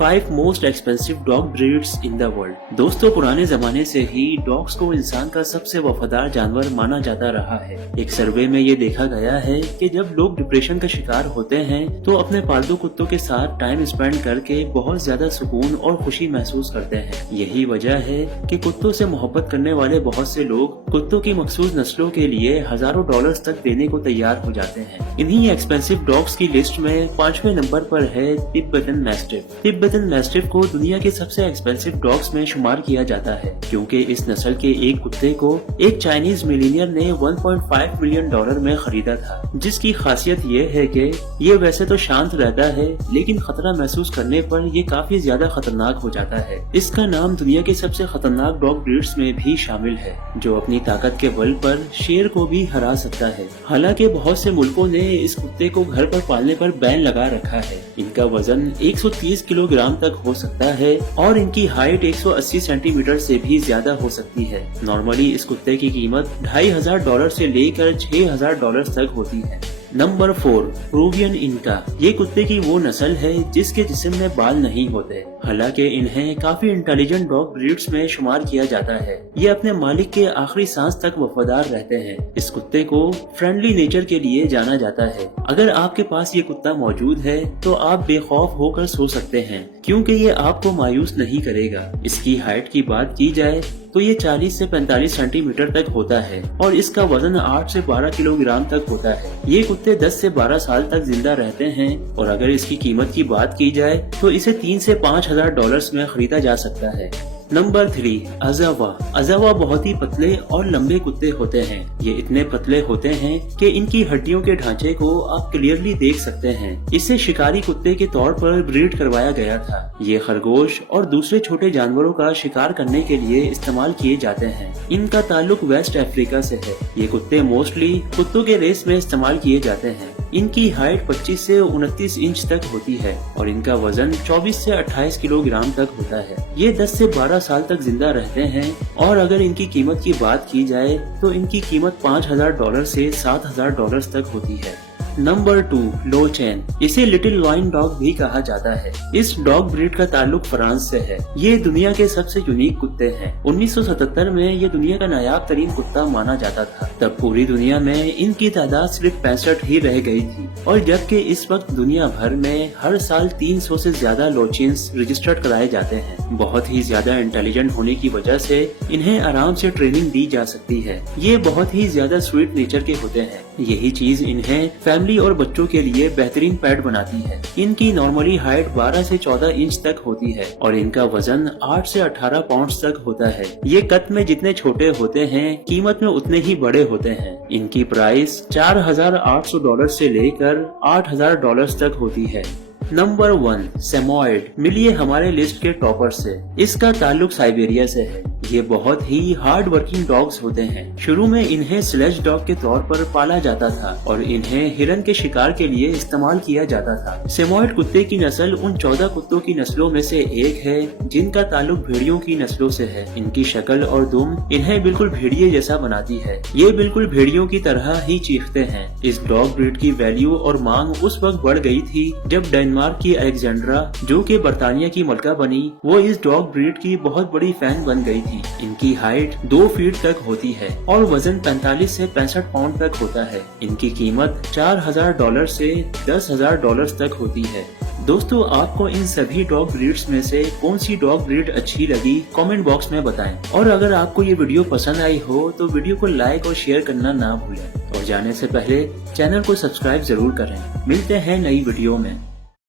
5 most expensive dog breeds in the world. दोस्तों, पुराने जमाने से ही डॉग्स को इंसान का सबसे वफादार जानवर माना जाता रहा है। एक सर्वे में ये देखा गया है कि जब लोग डिप्रेशन का शिकार होते हैं तो अपने पालतू कुत्तों के साथ टाइम स्पेंड करके बहुत ज्यादा सुकून और खुशी महसूस करते हैं। यही वजह है कि कुत्तों से मोहब्बत करने वाले बहुत से लोग कुत्तों की मखसूस नस्लों के लिए हजारों डॉलर्स तक देने को तैयार हो जाते हैं। इन्हीं एक्सपेंसिव डॉग्स की लिस्ट में 5वें नंबर पर है तिब्बतन मैस्टिफ। तिब्बतन मैस्टिफ को दुनिया के सबसे एक्सपेंसिव डॉग्स में शुमार किया जाता है क्योंकि इस नस्ल के एक कुत्ते को एक चाइनीज मिलीनियर ने 1.5 मिलियन डॉलर में खरीदा था, जिसकी खासियत ये है कि ये वैसे तो शांत रहता है लेकिन खतरा महसूस करने पर ये काफी ज्यादा खतरनाक हो जाता है। इसका नाम दुनिया के सबसे खतरनाक डॉग ब्रीड्स में भी शामिल है, जो अपनी ताकत के बल पर शेर को भी हरा सकता है। हालांकि बहुत से मुल्कों ने इस कुत्ते को घर पर पालने पर बैन लगा रखा है। इनका वजन 130 किलोग्राम तक हो सकता है और इनकी हाइट 180 सेंटीमीटर से भी ज्यादा हो सकती है। नॉर्मली इस कुत्ते की कीमत $2500 से लेकर $6000 तक होती है। नंबर 4, पेरुवियन इनका। ये कुत्ते की वो नस्ल है जिसके जिस्म में बाल नहीं होते। हालांकि इन्हें काफी इंटेलिजेंट डॉग ब्रीड्स में शुमार किया जाता है। ये अपने मालिक के आखिरी सांस तक वफादार रहते हैं। इस कुत्ते को फ्रेंडली नेचर के लिए जाना जाता है। अगर आपके पास ये कुत्ता मौजूद है तो आप बेखौफ होकर सो सकते हैं क्योंकि ये आपको मायूस नहीं करेगा। इसकी हाइट की बात की जाए तो ये 40 से 45 सेंटीमीटर तक होता है और इसका वजन 8 से 12 किलोग्राम तक होता है। ये कुत्ते 10 से 12 साल तक जिंदा रहते हैं और अगर इसकी कीमत की बात की जाए तो इसे 3 से $5000 में खरीदा जा सकता है। नंबर 3, अज़ावा। अज़ावा बहुत ही पतले और लंबे कुत्ते होते हैं। ये इतने पतले होते हैं कि इनकी हड्डियों के ढांचे को आप क्लियरली देख सकते हैं। इसे शिकारी कुत्ते के तौर पर ब्रीड करवाया गया था। ये खरगोश और दूसरे छोटे जानवरों का शिकार करने के लिए इस्तेमाल किए जाते हैं। इनका ताल्लुक वेस्ट अफ्रीका से है। ये कुत्ते मोस्टली कुत्तों के रेस में इस्तेमाल किए जाते हैं। इनकी हाइट 25 से 29 इंच तक होती है और इनका वजन 24 से 28 किलोग्राम तक होता है। ये 10 से 12 साल तक जिंदा रहते हैं और अगर इनकी कीमत की बात की जाए तो इनकी कीमत $5000 से $7000 तक होती है। नंबर 2, लो चैन। इसे लिटिल लॉइन डॉग भी कहा जाता है। इस डॉग ब्रीड का ताल्लुक फ्रांस से है। ये दुनिया के सबसे यूनिक कुत्ते हैं। 1977 में ये दुनिया का नायाब तरीन कुत्ता माना जाता था। तब पूरी दुनिया में इनकी तादाद सिर्फ 65 ही रह गई थी और जबकि इस वक्त दुनिया भर में हर साल 300 से ज्यादा लोचेन्स रजिस्टर्ड कराए जाते हैं। बहुत ही ज्यादा इंटेलिजेंट होने की वजह से इन्हें आराम से ट्रेनिंग दी जा सकती है। ये बहुत ही ज्यादा स्वीट नेचर के होते हैं। यही चीज इन्हें फैमिली और बच्चों के लिए बेहतरीन पेट बनाती है। इनकी नॉर्मली हाइट 12 से 14 इंच तक होती है और इनका वजन 8 से 18 पाउंड तक होता है। ये कद में जितने छोटे होते हैं, कीमत में उतने ही बड़े होते हैं। इनकी प्राइस $4800 से लेकर $8000 तक होती है। नंबर 1, सेमोयड। मिलिए हमारे लिस्ट के टॉपर से। इसका ताल्लुक साइबेरिया से है। ये बहुत ही हार्ड वर्किंग डॉग्स होते हैं। शुरू में इन्हें स्लेज डॉग के तौर पर पाला जाता था और इन्हें हिरन के शिकार के लिए इस्तेमाल किया जाता था। सेमोयड कुत्ते की नस्ल उन 14 कुत्तों की नस्लों में से एक है जिनका ताल्लुक भेड़ियों की नस्लों से है। इनकी शक्ल और दुम इन्हें बिल्कुल भेड़िए जैसा बनाती है। ये बिल्कुल भेड़ियों की तरह ही चीखते हैं। इस डॉग ब्रीड की वैल्यू और मांग उस वक्त बढ़ गई थी जब डेनमार्क की अलेक्जेंड्रा, जो कि बर्तानिया की मलका बनी, वो इस डॉग ब्रीड की बहुत बड़ी फैन बन गई थी। इनकी हाइट 2 फीट तक होती है और वजन 45 से 65 पाउंड तक होता है। इनकी कीमत $4000 से $10,000 तक होती है। दोस्तों, आपको इन सभी डॉग ब्रीड्स में से कौन सी डॉग ब्रीड अच्छी लगी कमेंट बॉक्स में बताएं। और अगर आपको ये वीडियो पसंद आई हो तो वीडियो को लाइक और शेयर करना ना भूलें और जाने से पहले चैनल को सब्सक्राइब जरूर करें। मिलते हैं नई वीडियो में।